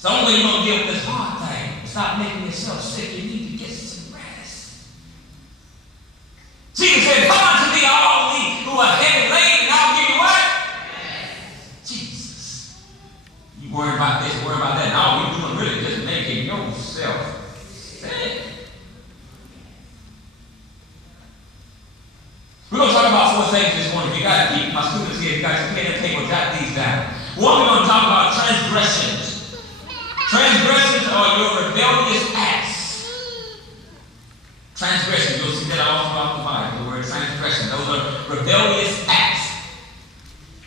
It's the only way you're going to deal with this hard thing. Stop making yourself sick. You need to get some rest. Jesus said, come unto me, all ye who are heavy laden, and I'll give you what? Jesus. You worry about this, worry about that, and all you're doing really just making yourself sick. We're going to talk about four things this morning. If you got my students here, if you got your pen and paper, jot these down. One, we're going to talk about transgressions. Transgressions are your rebellious acts. Transgressions, you'll see that all throughout the Bible, the word transgression. Those are rebellious acts.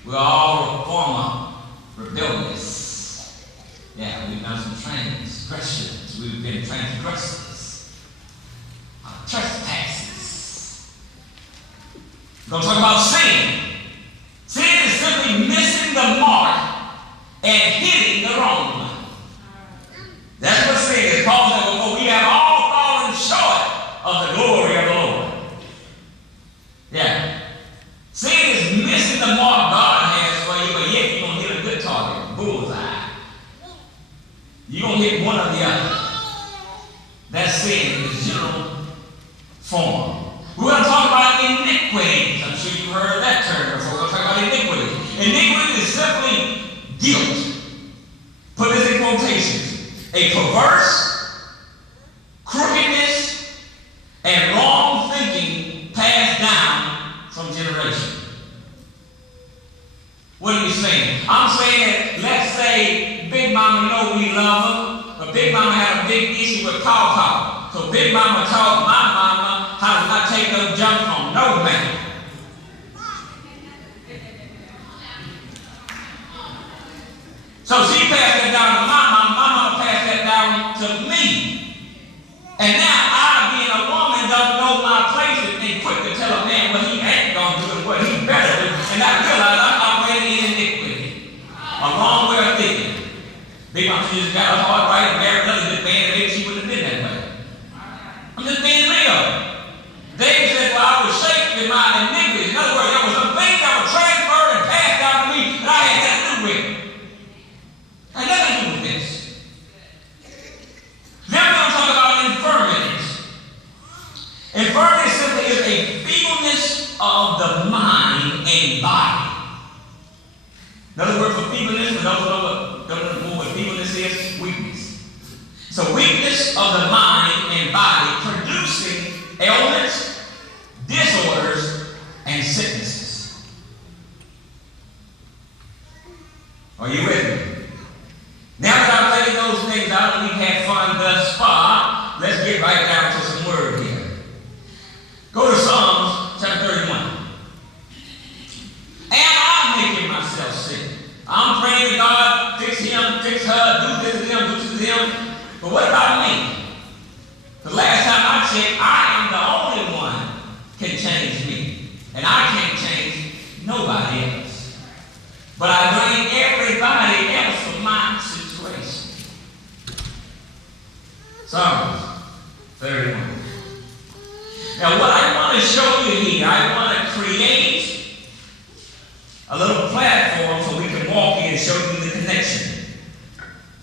We're all former rebellious. Yeah, we've done some transgressions. We've been transgressors. Trespasses. We're going to talk about sin. Sin is simply missing the mark and hitting the wrong one. That's what sin is. Paul said before, we have all fallen short of the glory of the Lord. Yeah. Sin is missing the mark God has for you, but yet you're going to hit a good target. Bullseye. You're going to hit one or the other. That's sin in its general form. We're going to talk about iniquities. I'm sure you've heard that term before. We're going to talk about iniquity. Iniquity is simply guilt. Put this in quotations. A perverse, crookedness, and wrong thinking passed down from generation. What are you saying? I'm saying that, let's say Big Mama know we love her, but Big Mama had a big issue with Paw Paw. So Big Mama taught my mama how to not take no junk from no man. So she passed that down to my mama passed that down to me. And now I, being a woman, don't know my place and quick to tell a man what he ain't gonna do and what he better do. And I realize I'm operating in iniquity. A wrong way of thinking. Big Mama just got a heart right and married another good man, and maybe she wouldn't have been that way. I'm just being real. David said, well, I was shaped in my iniquity. In other words, there was some things that were transferred and passed down to me that I had nothing to do with. I had nothing to do with this. Then we're going to talk about infirmities. Infirmity simply is a feebleness of the mind and body. Another word for feebleness, for those who don't know what feebleness is, weakness. So weakness of the mind and body producing ailments, disorders, and sicknesses. Are you with me? Now that I've laid those things out and we've had fun thus far, let's get right down to some word here. Go to Psalms chapter 31. Am I making myself sick? I'm praying to God, fix him, fix her, do this to them, do this to them. But what about me? The last time I checked, I am the only one can change me. And I can't change nobody else. But I blame everybody else for my situation. Psalms 31. Now what I want to show you here, I want to create a little platform so we can walk in and show you the connection.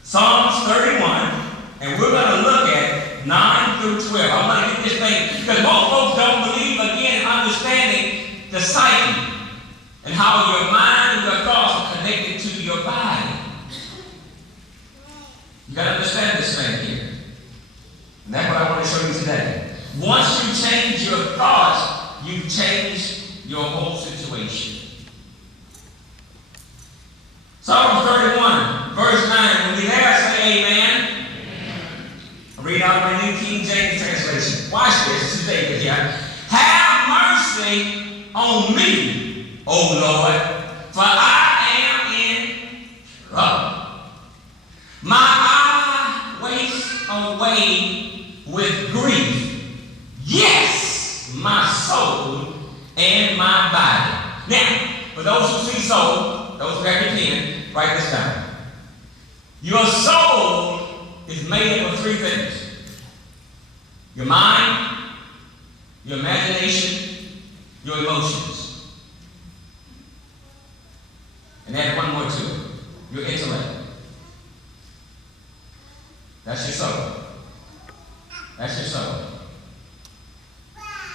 Psalms 31, and we're going to look at 9 through 12. I want to get this thing, because most folks don't believe, again, in understanding the psyche and how your mind and your thoughts are connected to your body. You got to understand this thing here. And that's what I want to show you today. Once you change your thoughts, you change your whole situation. Psalm 31, verse 9. When you there, say amen. Amen. I read out my New King James translation. Watch this. This is David here. Have mercy on me, O Lord, for I am in trouble. My eye wastes away with grief. Yes, my soul and my body. Now, for those who see soul, those who have your pen, write this down. Your soul is made up of three things. Your mind, your imagination, your emotions. And add one more to it. Your intellect. That's your soul. That's your soul.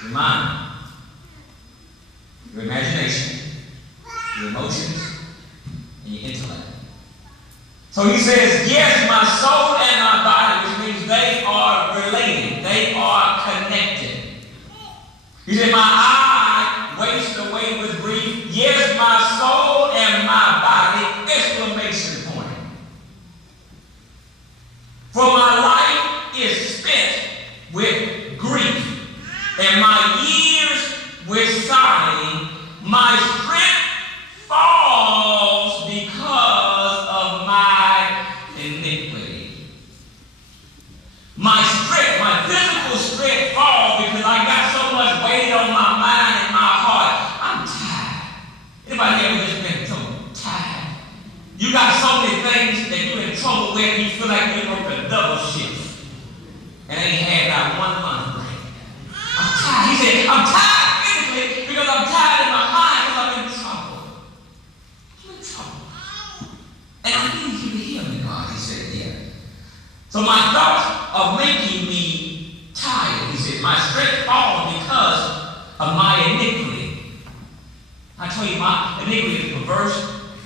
Your mind, your imagination, your emotions, and your intellect. So he says, yes, my soul and my body, which means they are related. They are connected. He said, my eye wastes away with grief. Yes, my soul and my body, exclamation point. For my life is spent with grief, and my years with sighing. My strength falls because of my iniquity. My strength, my physical strength falls because I got so much weight on my mind and my heart. I'm tired. Anybody ever just been so tired? You got so many things that you're in trouble with, and you feel like you work a double shift and ain't had not 1 month break. I'm tired. He said, I'm tired physically because I'm tired in my mind because I'm in trouble. I'm in trouble. And I need you to hear me, God, he said here. So my thoughts of making me tired, he said, my strength falls because of my iniquity. I tell you, my iniquity is perverse,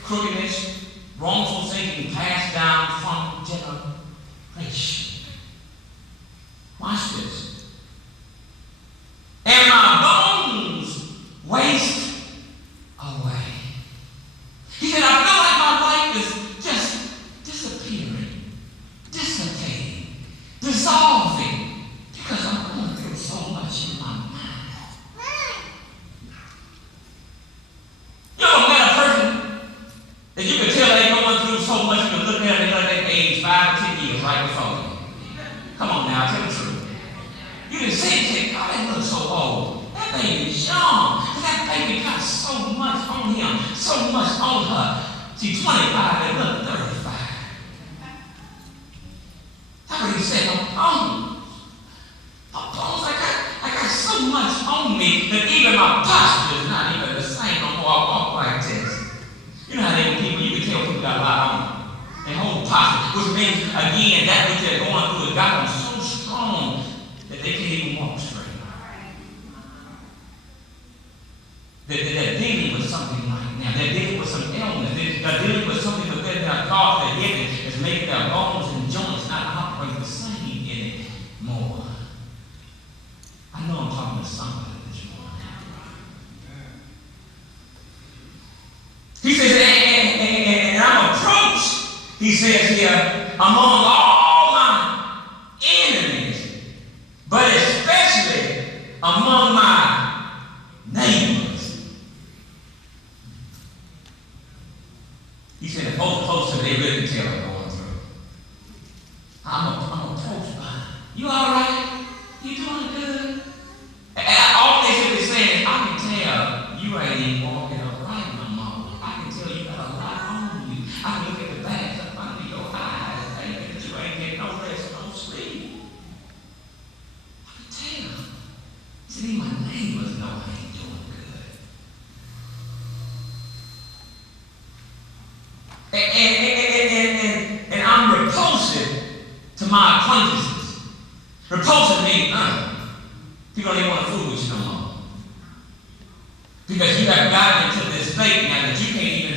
crookedness, wrongful thinking passed down from generation. Watch this. And my bones waste away. He said, I feel like my life is just disappearing, dissipating, dissolving, because I'm going through so much in my mind. You ever met a person that you can tell they're going through so much, you can look at them at their age 5 or 10 years right before you? Come on now, tell the truth. You can say, God, they look so old. That baby's young. That baby got so much on him, so much on her. She's 25 and look 35. That's what he said, no bones. No bones, I got so much on me that even my posture is not even the same no more. I walk like this. You know how they people, you can tell people got a lot on them. Their whole posture, which means, again, that which they're going through has got them so strong that they can't even walk straight. They're dealing with something right now. They're dealing with some illness. They're dealing with something within their thoughts that is making their bones and joints not operate the same anymore. I know I'm talking to somebody this morning. He says, and I'm approached, he says here, among all my enemies, but especially among my neighbors. He said, if folks close to they really can tell I'm going through. I'm approached by, you all right? You doing good? And all they should be saying is, I can tell you ain't even walking upright no more. I can tell you got a lot on you. I can look at the bags up under your eyes, thinking that you ain't getting no rest, no sleep. I can tell. See, my neighbors know I ain't doing good. And I'm repulsive to my acquaintances. Repulsive means people don't even want to fool with you no more. Because you have gotten into this state now that you can't even